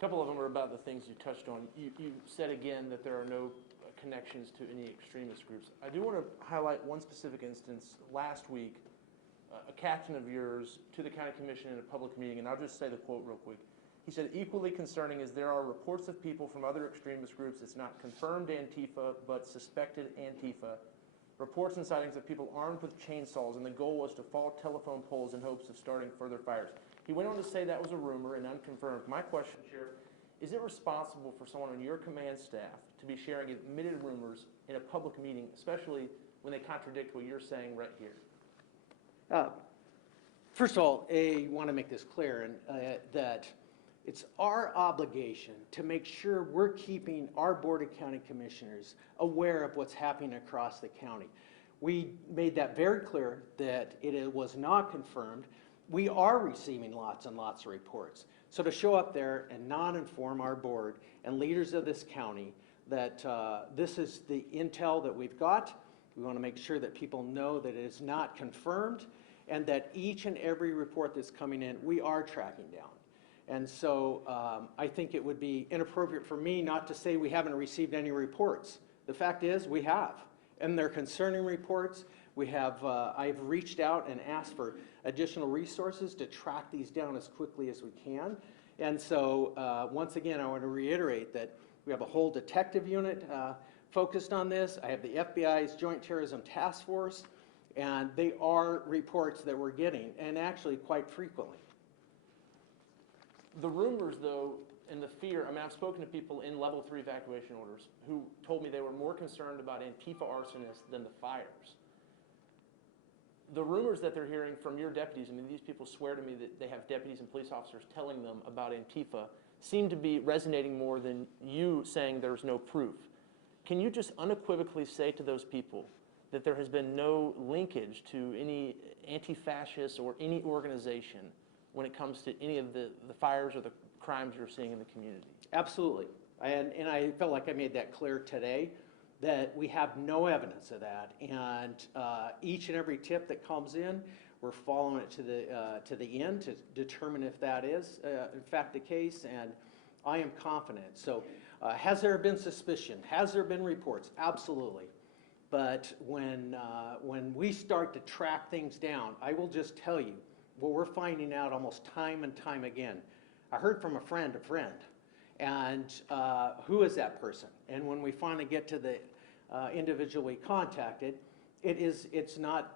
couple of them are about the things you touched on. You said again that there are no connections to any extremist groups. I do want to highlight one specific instance. Last week, a captain of yours to the county commission in a public meeting, and I'll just say the quote real quick. He said, equally concerning is there are reports of people from other extremist groups, it's not confirmed Antifa, but suspected Antifa, reports and sightings of people armed with chainsaws, and the goal was to fall telephone poles in hopes of starting further fires. He went on to say that was a rumor and unconfirmed. My question, Sheriff, is it responsible for someone on your command staff to be sharing admitted rumors in a public meeting, especially when they contradict what you're saying right here? First of all, I want to make this clear that it's our obligation to make sure we're keeping our Board of County Commissioners aware of what's happening across the county. We made that very clear that it was not confirmed. We are receiving lots and lots of reports. So to show up there and not inform our board and leaders of this county that this is the intel that we've got, we want to make sure that people know that it is not confirmed and that each and every report that's coming in, we are tracking down. And so I think it would be inappropriate for me not to say we haven't received any reports. The fact is we have, and they're concerning reports. We have, I've reached out and asked for additional resources to track these down as quickly as we can. And so once again, I want to reiterate that we have a whole detective unit focused on this. I have the FBI's Joint Terrorism Task Force, and they are reports that we're getting, and actually quite frequently. The rumors, though, and the fear, I mean, I've spoken to people in level 3 evacuation orders who told me they were more concerned about Antifa arsonists than the fires. The rumors that they're hearing from your deputies, I mean, these people swear to me that they have deputies and police officers telling them about Antifa, seem to be resonating more than you saying there's no proof. Can you just unequivocally say to those people that there has been no linkage to any anti-fascist or any organization when it comes to any of the fires or the crimes you're seeing in the community? Absolutely. And I felt like I made that clear today, that we have no evidence of that. And each and every tip that comes in, we're following it to the end to determine if that is in fact the case, and I am confident. So has there been suspicion? Has there been reports? Absolutely. But when we start to track things down, I will just tell you, what we're finding out almost time and time again. I heard from a friend, and who is that person? And when we finally get to the individual we contacted, it's not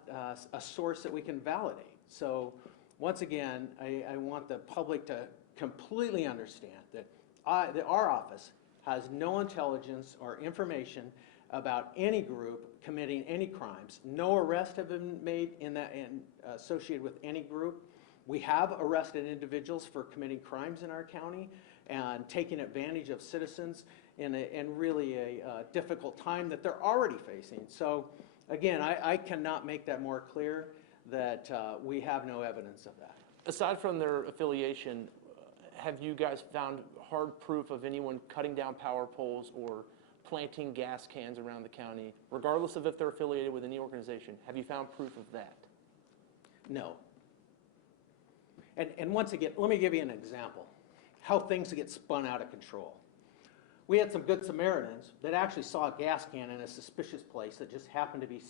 a source that we can validate. So once again, I want the public to completely understand that our office has no intelligence or information about any group committing any crimes. No arrests have been made associated with any group. We have arrested individuals for committing crimes in our county and taking advantage of citizens in really a difficult time that they're already facing. So again, I cannot make that more clear that we have no evidence of that. Aside from their affiliation, have you guys found hard proof of anyone cutting down power poles or planting gas cans around the county, regardless of if they're affiliated with any organization? Have you found proof of that? No. And once again, let me give you an example, how things get spun out of control. We had some good Samaritans that actually saw a gas can in a suspicious place that just happened to be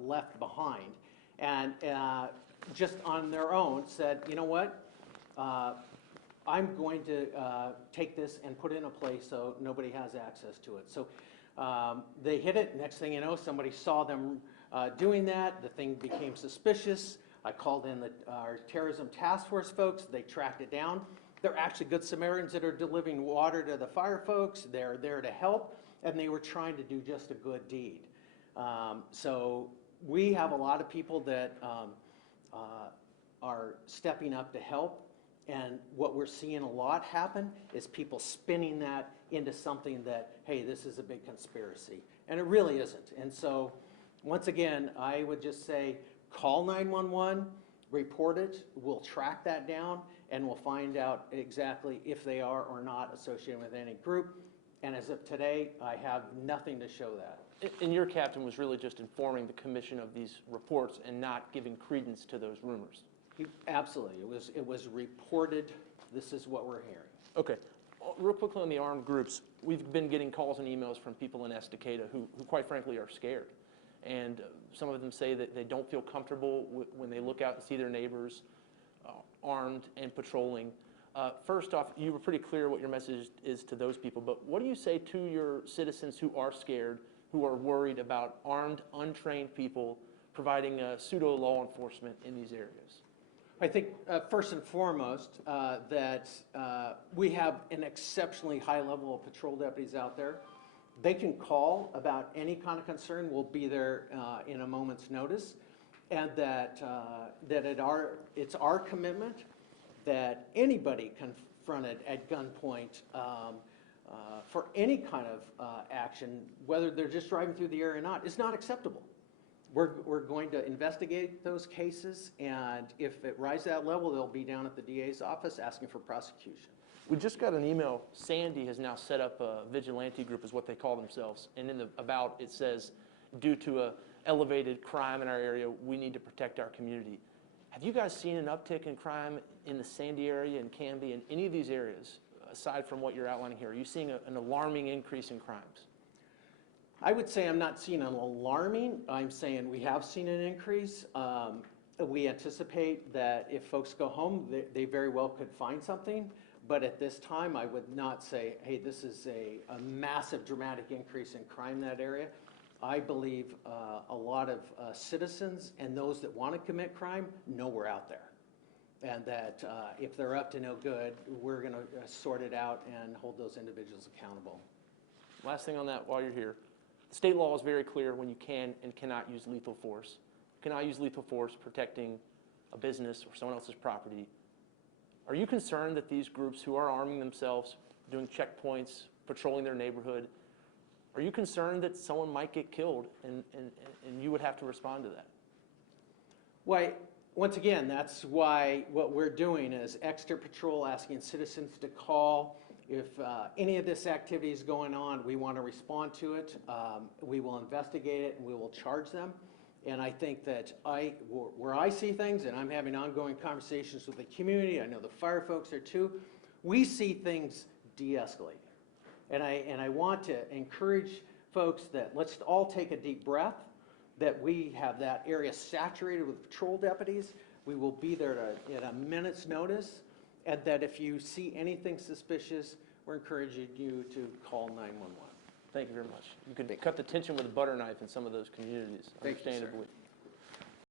left behind, and just on their own said, you know what, I'm going to take this and put it in a place so nobody has access to it. So they hit it. Next thing you know, somebody saw them doing that. The thing became suspicious. I called in our terrorism task force folks. They tracked it down. They're actually good Samaritans that are delivering water to the fire folks. They're there to help, and they were trying to do just a good deed. So we have a lot of people that are stepping up to help. And what we're seeing a lot happen is people spinning that into something that, hey, this is a big conspiracy. And it really isn't. And so, once again, I would just say, call 911, report it, we'll track that down, and we'll find out exactly if they are or not associated with any group. And as of today, I have nothing to show that. And your captain was really just informing the commission of these reports and not giving credence to those rumors. Absolutely. It was reported this is what we're hearing. Okay. Real quickly on the armed groups, we've been getting calls and emails from people in Estacada who quite frankly are scared. And some of them say that they don't feel comfortable when they look out and see their neighbors armed and patrolling. First off, you were pretty clear what your message is to those people, but what do you say to your citizens who are scared, who are worried about armed, untrained people providing pseudo law enforcement in these areas? I think first and foremost that we have an exceptionally high level of patrol deputies out there. They can call about any kind of concern. We'll be there in a moment's notice, and that it's our commitment that anybody confronted at gunpoint for any kind of action, whether they're just driving through the area or not, is not acceptable. We're going to investigate those cases, and if it rises to that level, they'll be down at the DA's office asking for prosecution. We just got an email. Sandy has now set up a vigilante group, is what they call themselves. And in the about, it says, due to a elevated crime in our area, we need to protect our community. Have you guys seen an uptick in crime in the Sandy area and Canby and any of these areas, aside from what you're outlining here? Are you seeing an alarming increase in crimes? I would say I'm not seeing an alarming. I'm saying we have seen an increase. We anticipate that if folks go home, they very well could find something. But at this time, I would not say, hey, this is a massive, dramatic increase in crime in that area. I believe a lot of citizens and those that want to commit crime know we're out there. And that if they're up to no good, we're going to sort it out and hold those individuals accountable. Last thing on that while you're here. The state law is very clear when you can and cannot use lethal force. You cannot use lethal force protecting a business or someone else's property. Are you concerned that these groups who are arming themselves, doing checkpoints, patrolling their neighborhood, are you concerned that someone might get killed and you would have to respond to that? Well, once again, that's why what we're doing is extra patrol, asking citizens to call. If any of this activity is going on, we want to respond to it. We will investigate it and we will charge them. And I think that where I see things, and I'm having ongoing conversations with the community, I know the fire folks are too, we see things de-escalating. And I want to encourage folks that let's all take a deep breath, that we have that area saturated with patrol deputies. We will be there at a minute's notice, and that if you see anything suspicious, we're encouraging you to call 911. Thank you very much. You could cut the tension with a butter knife in some of those communities, understandably.